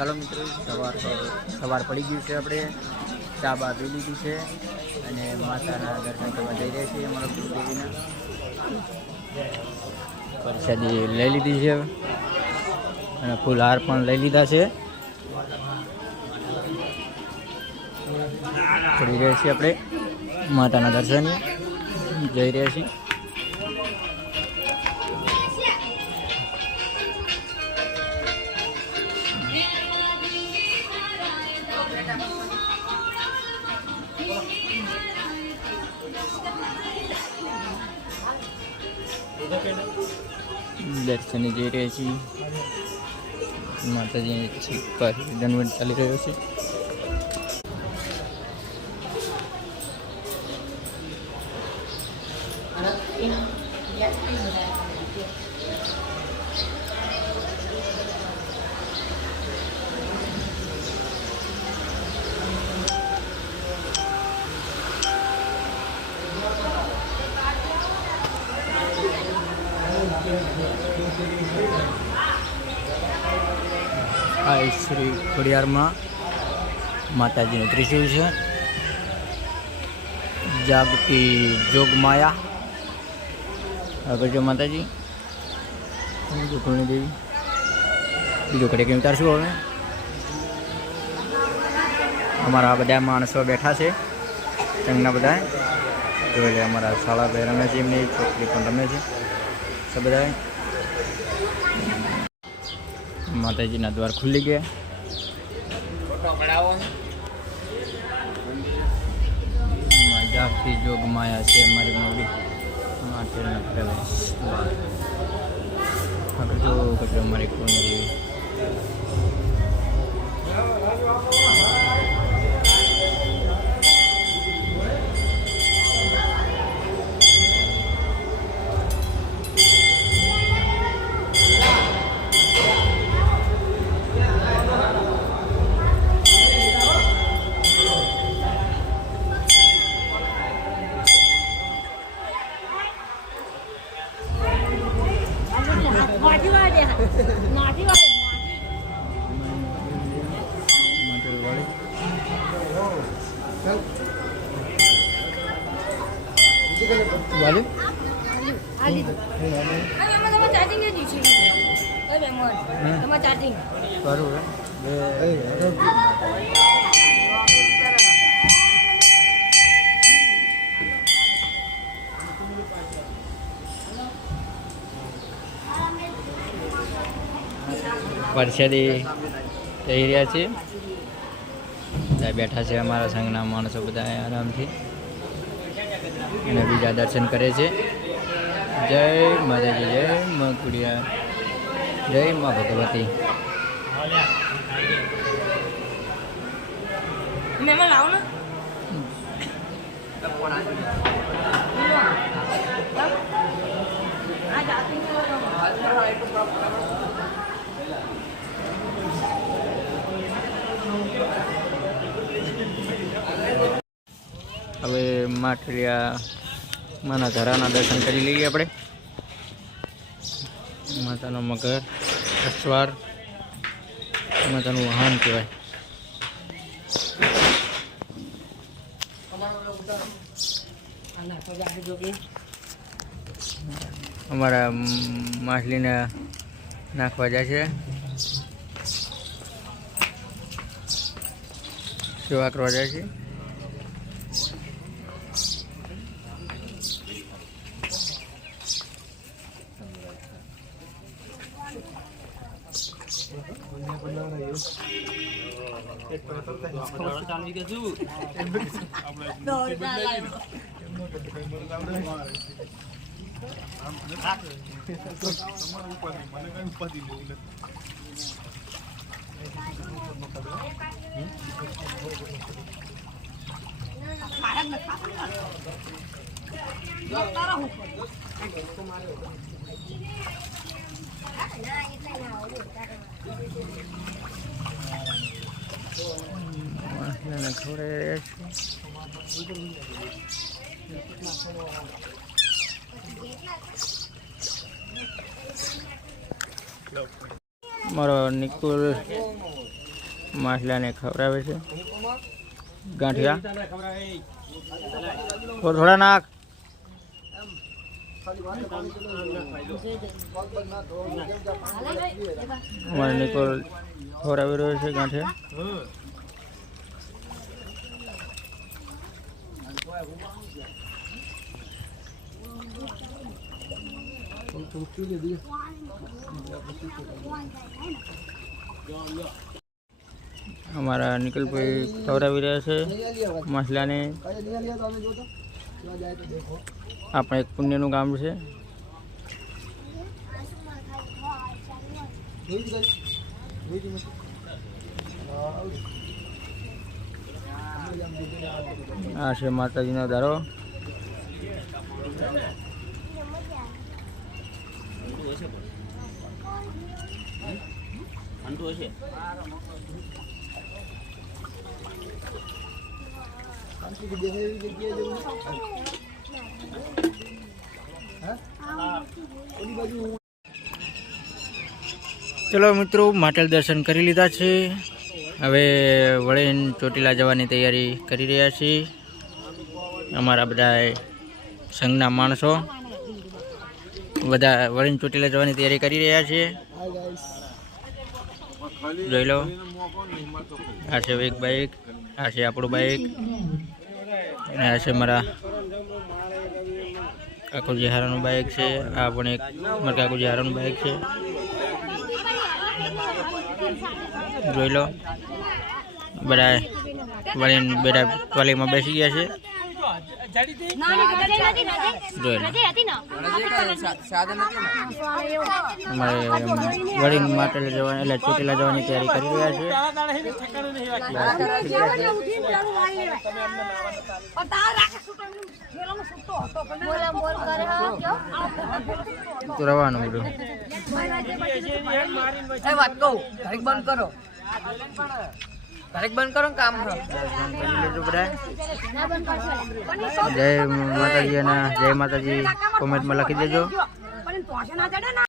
ચાલો મિત્રો સવાર પડી ગયું છે, આપણે ચા બા પી લીધી છે અને માતાના દર્શન કરવા જઈ રહ્યા છીએ. અમારા કુળદેવીના પ્રસાદી લઈ લીધી છે અને ફૂલહાર પણ લઈ લીધા છે. કરી રહ્યા છીએ આપણે માતાના દર્શન જઈ રહ્યા છીએ. દર્શને જઈ રહ્યા છીએ. માતાજી પર દંડવત ચાલી રહ્યો છે. આ શ્રી ખોડિયારમાં માતાજીનું ત્રિશૂળ છે. જાગતી જોગમાયા આગળ જો માતાજી દેવી બીજો ઘડે કેમ ઉતારશું. હવે અમારા બધા માણસો બેઠા છે, તેમના બધા જોઈ લે. અમારા શાળા ભાઈ રમે છે, એમની છોકરી પણ રમે છે. બધા માતાજીના દ્વાર ખુલ્લી ગયા. જાગતી જોગ માયા છે અમારી મૂવી આગળ જો કચરો અમારી કુળદેવી. પ્રસાદી થઈ રહ્યા છે. ત્યાં બેઠા છે અમારા સંઘના માણસો બધા આરામથી અને બીજા દર્શન કરે છે. જય માતાજી, જય મા ખોડિયાર, જય મા ભગવતી. હવે માઠરિયા માના ધરાના દર્શન કરી લઈએ આપણે. માતાનો મગર અશ્વાર માતાનું વાહન કહેવાય. અમારા માછલીને નાખવા જાય છે, સેવા કરવા જાય છે. મારો નિકુલ માછલાને ખવડાવે છે ગાંઠિયા થોડા નાખ અમારે નિકોલ ખવડાવી રહ્યો છે ગાંઠિયા हमारा निकल पे खवरावी रहे છે માછલાને આપણે એક પુણ્યનું ગામ છે આ છે માતાજીનો દારો चलो मित्रों माटेल दर्शन करी लीधा छे हवे वळीने ચોટીલા जवानी तैयारी करी रह्या छे अमारा बधा संघना माणसो बधा वळीने ચોટીલા जवानी तैयारी करी रह्या छे જોઈ લો આ છે એક બાઈક આ છે આપણું બાઈક અને આ છે મારા કાકુજી હારાનું બાઈક છે આ પણ એક મારા કાકુજી હારાનું બાઈક છે જોઈ લો બધા વળીને બેઠા ટ્રોલીમાં બેસી ગયા છે અમારે વળીને માટેલ જવાની એટલે ચોટીલા જવાની તૈયારી કરી રહ્યા છે તો રવાનું બધું બંધ કરો કામ જય માતાજી અને જય માતાજી કોમેન્ટમાં લખી દેજો.